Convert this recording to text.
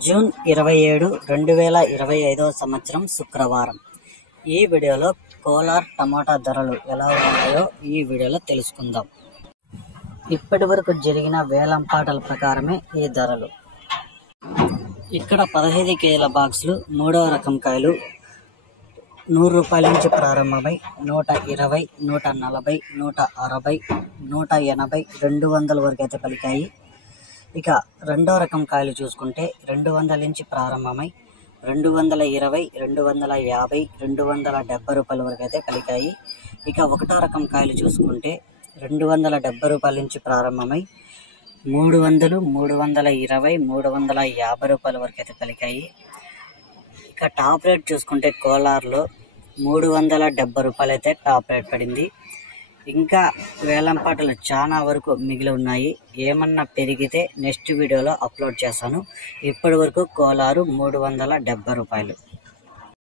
June 27, 2025 సంవత్సరం శుక్రవారం. ఈ వీడియోలో కోలార్ టమాటా ధరలు ఎలా ఉన్నాయో ఈ వీడియోలో తెలుసుకుందాం. ఇప్పటి వరకు జరిగిన వేలంపాటల ప్రకారమే ఈ ధరలు. ఇక్కడ 15 కేజీల బాక్సులు 3వ రకం కాయలు 100 రూపాయల నుంచి ప్రారంభమై 120, 140, 160, 180, 200 వరకు అయితే పలికాయి. ఇక 2వ రకం కాయలు చూసుకుంటే 200 నుంచి ప్రారంభమై 220, 250, 270 రూపాయల వరకు అయితే పలికాయి. ఇక 1వ రకం కాయలు చూసుకుంటే 270 రూపాయల నుంచి ప్రారంభమై 300, 320, 350 రూపాయల వరకు అయితే పలికాయి. ఇక టాప్ రేట్ చూసుకుంటే కోలార్లో 370 రూపాయలు అయితే టాప్ రేట్ పడింది. ఇంకా వేలంపాటలు చాలా వరకు మిగిలి ఉన్నాయి. ఏమన్నా పెరిగితే నెక్స్ట్ వీడియోలో అప్లోడ్ చేస్తాను. ఇప్పటి వరకు కోలారు 370 రూపాయలు.